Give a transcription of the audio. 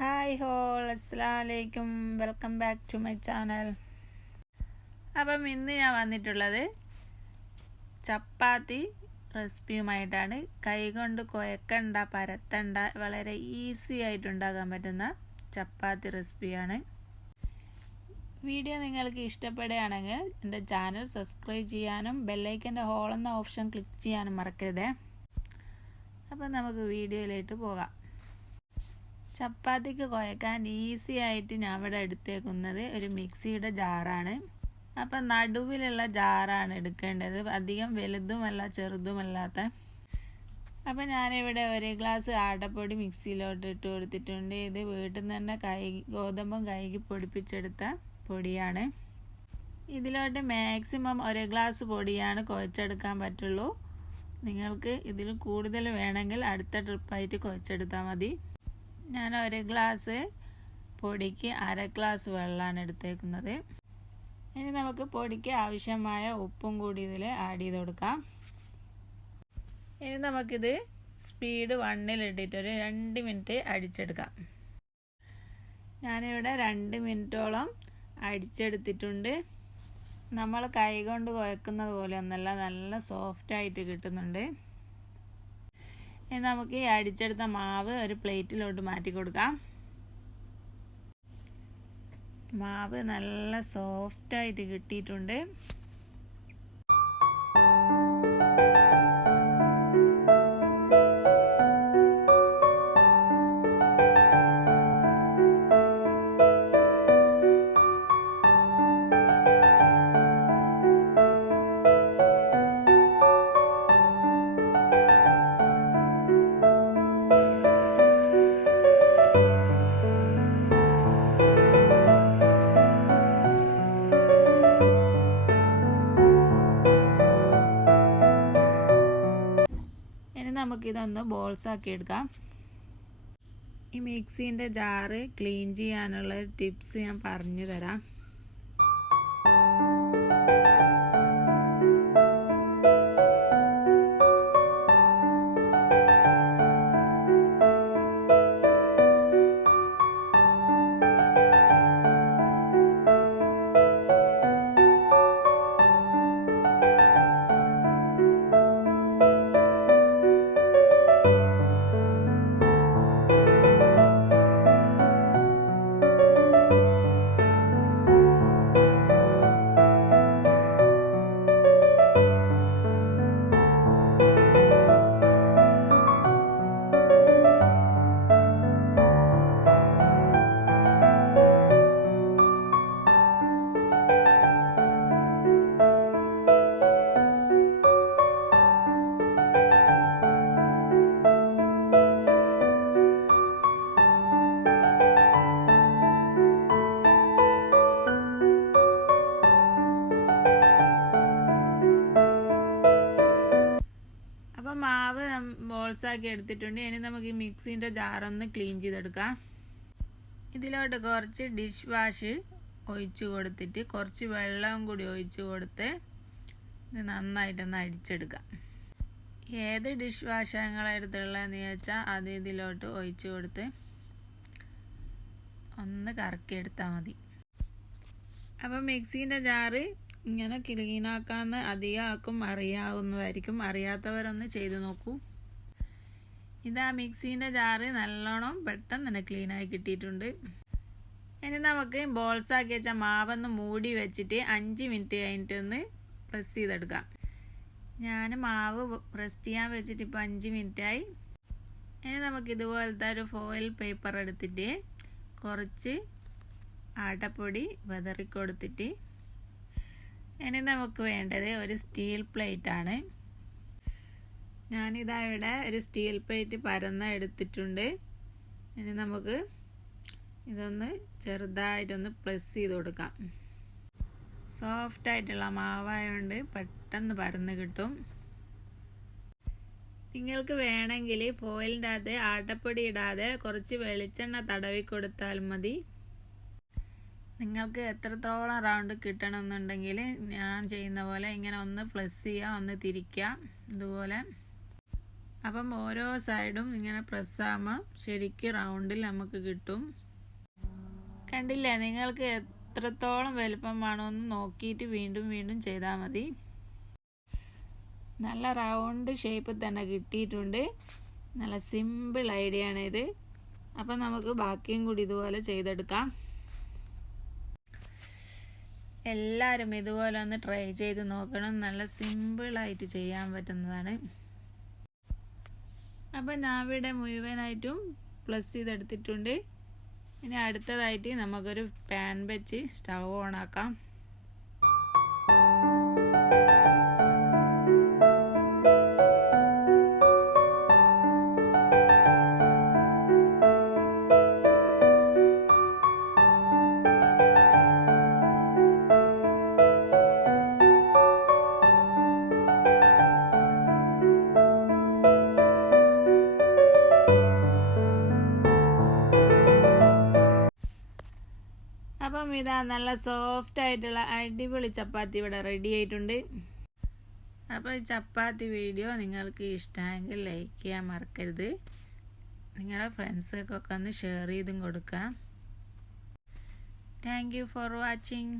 Hi all, അസ്സലാമു അലൈക്കും. Welcome back to my channel. അപ്പം ഇന്ന് ഞാൻ വന്നിട്ടുള്ളത് ചപ്പാത്തി റെസിപ്പിയുമായിട്ടാണ്. കൈകൊണ്ട് കുഴക്കണ്ട, പരത്തണ്ട, വളരെ ഈസി ആയിട്ട് ഉണ്ടാക്കാൻ പറ്റുന്ന ചപ്പാത്തി റെസിപ്പിയാണ്. വീഡിയോ നിങ്ങൾക്ക് ഇഷ്ടപ്പെടുകയാണെങ്കിൽ എൻ്റെ ചാനൽ സബ്സ്ക്രൈബ് ചെയ്യാനും ബെല്ലൈക്കൻ്റെ ഹോൾ എന്ന ഓപ്ഷൻ ക്ലിക്ക് ചെയ്യാനും മറക്കരുത്. അപ്പം നമുക്ക് വീഡിയോയിലേക്ക് പോകാം. ചപ്പാത്തിക്ക് കുഴക്കാൻ ഈസി ആയിട്ട് ഞാൻ ഇവിടെ എടുത്തേക്കുന്നത് ഒരു മിക്സിയുടെ ജാറാണ്. അപ്പം നടുവിലുള്ള ജാറാണ് എടുക്കേണ്ടത്, അധികം വലുതുമല്ല ചെറുതുമല്ലാത്ത. അപ്പം ഞാനിവിടെ 1 ഗ്ലാസ് ആട്ടപ്പൊടി മിക്സിയിലോട്ട് ഇട്ട് കൊടുത്തിട്ടുണ്ട്. ഇത് വീട്ടിൽ നിന്ന് തന്നെ ഗോതമ്പും കഴുകി പൊടിപ്പിച്ചെടുത്ത പൊടിയാണ്. ഇതിലോട്ട് മാക്സിമം 1 ഗ്ലാസ് പൊടിയാണ് കുഴച്ചെടുക്കാൻ പറ്റുള്ളൂ. നിങ്ങൾക്ക് ഇതിൽ കൂടുതൽ വേണമെങ്കിൽ അടുത്ത ട്രിപ്പായിട്ട് കുഴച്ചെടുത്താൽ മതി. ഞാൻ 1 ഗ്ലാസ് പൊടിക്ക് 1/2 ഗ്ലാസ് വെള്ളമാണ് എടുത്തേക്കുന്നത്. ഇനി നമുക്ക് പൊടിക്ക് ആവശ്യമായ ഉപ്പും കൂടി ഇതിൽ ആഡ് ചെയ്ത് കൊടുക്കാം. ഇനി നമുക്കിത് സ്പീഡ് 1-ൽ ഇട്ടിട്ടൊരു 2 മിനിറ്റ് അടിച്ചെടുക്കാം. ഞാനിവിടെ 2 മിനിറ്റോളം അടിച്ചെടുത്തിട്ടുണ്ട്. നമ്മൾ കൈ കൊണ്ട് കുഴക്കുന്നത് പോലെ ഒന്നല്ല, നല്ല സോഫ്റ്റായിട്ട് കിട്ടുന്നുണ്ട്. ഇനി നമുക്ക് ഈ അടിച്ചെടുത്ത മാവ് ഒരു പ്ലേറ്റിലോട്ട് മാറ്റി കൊടുക്കാം. മാവ് നല്ല സോഫ്റ്റായിട്ട് കിട്ടിയിട്ടുണ്ട്. നമുക്കിതൊന്ന് ബോൾസ് ആക്കി എടുക്കാം. ഈ മിക്സിൻ്റെ ജാറ് ക്ലീൻ ചെയ്യാനുള്ള ടിപ്സ് ഞാൻ പറഞ്ഞു തരാം. മാവ് ബോൾസാക്കി എടുത്തിട്ടുണ്ട്. ഇനി നമുക്ക് ഈ മിക്സിൻ്റെ ജാറൊന്ന് ക്ലീൻ ചെയ്തെടുക്കാം. ഇതിലോട്ട് കുറച്ച് ഡിഷ് വാഷ് ഒഴിച്ച് കൊടുത്തിട്ട് കുറച്ച് വെള്ളവും കൂടി ഒഴിച്ച് കൊടുത്ത് ഇത് നന്നായിട്ടൊന്ന് അടിച്ചെടുക്കാം. ഏത് ഡിഷ് വാഷാണ് നിങ്ങളെ അടുത്തുള്ളതെന്ന് ചോദിച്ചാൽ അത് ഇതിലോട്ട് ഒഴിച്ച് കൊടുത്ത് ഒന്ന് കറക്കിയെടുത്താൽ മതി. അപ്പം മിക്സീൻ്റെ ജാറ് ഇങ്ങനെ ക്ലീനാക്കാന്ന് അധികം ആക്കും അറിയാവുന്നതായിരിക്കും. അറിയാത്തവരൊന്ന് ചെയ്ത് നോക്കൂ. ഇതാ മിക്സീൻ്റെ ജാറ് നല്ലോണം പെട്ടെന്ന് തന്നെ ക്ലീനായി കിട്ടിയിട്ടുണ്ട്. ഇനി നമുക്ക് ബോൾസാക്കി വെച്ച മാവൊന്ന് മൂടി വെച്ചിട്ട് 5 മിനിറ്റ് കഴിഞ്ഞിട്ടൊന്ന് പ്രസ് ചെയ്തെടുക്കാം. ഞാൻ മാവ് റെസ്റ്റ് ചെയ്യാൻ വെച്ചിട്ട് ഇപ്പോൾ 5 മിനിറ്റായി. ഇനി നമുക്ക് ഇതുപോലത്തെ ഒരു ഫോയിൽ പേപ്പർ എടുത്തിട്ട് കുറച്ച് ആട്ടപ്പൊടി വിതറിക്കൊടുത്തിട്ട് ഇനി നമുക്ക് വേണ്ടത് ഒരു സ്റ്റീൽ പ്ലേറ്റ് ആണ്. ഞാനിതാ ഇവിടെ ഒരു സ്റ്റീൽ പ്ലേറ്റ് പരന്ന എടുത്തിട്ടുണ്ട്. ഇനി നമുക്ക് ഇതൊന്ന് ചെറുതായിട്ടൊന്ന് പ്രസ് ചെയ്ത് കൊടുക്കാം. സോഫ്റ്റായിട്ടുള്ള മാവായതുകൊണ്ട് പെട്ടെന്ന് പരന്ന് കിട്ടും. നിങ്ങൾക്ക് വേണമെങ്കിൽ ഫോയിലിൻ്റെ അകത്ത് ആട്ടപ്പൊടി ഇടാതെ കുറച്ച് വെളിച്ചെണ്ണ തടവി കൊടുത്താൽ മതി. നിങ്ങൾക്ക് എത്രത്തോളം റൗണ്ട് കിട്ടണമെന്നുണ്ടെങ്കിൽ ഞാൻ ചെയ്യുന്ന പോലെ ഇങ്ങനെ ഒന്ന് പ്ലസ് ചെയ്യുക, ഒന്ന് തിരിക്കുക. ഇതുപോലെ അപ്പം ഓരോ സൈഡും ഇങ്ങനെ പ്രസ്സാകുമ്പോൾ ശരിക്കും റൗണ്ടിൽ നമുക്ക് കിട്ടും. കണ്ടില്ലേ, നിങ്ങൾക്ക് എത്രത്തോളം വലുപ്പം വേണമെന്ന് നോക്കിയിട്ട് വീണ്ടും വീണ്ടും ചെയ്താൽ മതി. നല്ല റൗണ്ട് ഷേപ്പ് തന്നെ കിട്ടിയിട്ടുണ്ട്. നല്ല സിമ്പിൾ ഐഡിയ ആണ് ഇത്. അപ്പം നമുക്ക് ബാക്കിയും കൂടി ഇതുപോലെ ചെയ്തെടുക്കാം. എല്ലാവരും ഇതുപോലെ ഒന്ന് ട്രൈ ചെയ്ത് നോക്കണം. നല്ല സിമ്പിളായിട്ട് ചെയ്യാൻ പറ്റുന്നതാണ്. അപ്പം ഞാൻ ഇവിടെ മുഴുവനായിട്ടും പ്ലസ് ചെയ്തെടുത്തിട്ടുണ്ട്. ഇനി അടുത്തതായിട്ട് നമുക്കൊരു പാൻ വെച്ച് സ്റ്റൗ ഓൺ ആക്കാം. അപ്പം ഇതാ നല്ല സോഫ്റ്റ് ആയിട്ടുള്ള അടിപൊളി ചപ്പാത്തി ഇവിടെ റെഡി ആയിട്ടുണ്ട്. അപ്പോൾ ഈ ചപ്പാത്തി വീഡിയോ നിങ്ങൾക്ക് ഇഷ്ടമെങ്കിൽ ലൈക്ക് ചെയ്യാൻ മറക്കരുത്. നിങ്ങളുടെ ഫ്രണ്ട്സൊക്കെ ഒന്ന് ഷെയർ ചെയ്തും കൊടുക്കാം. Thank you for watching.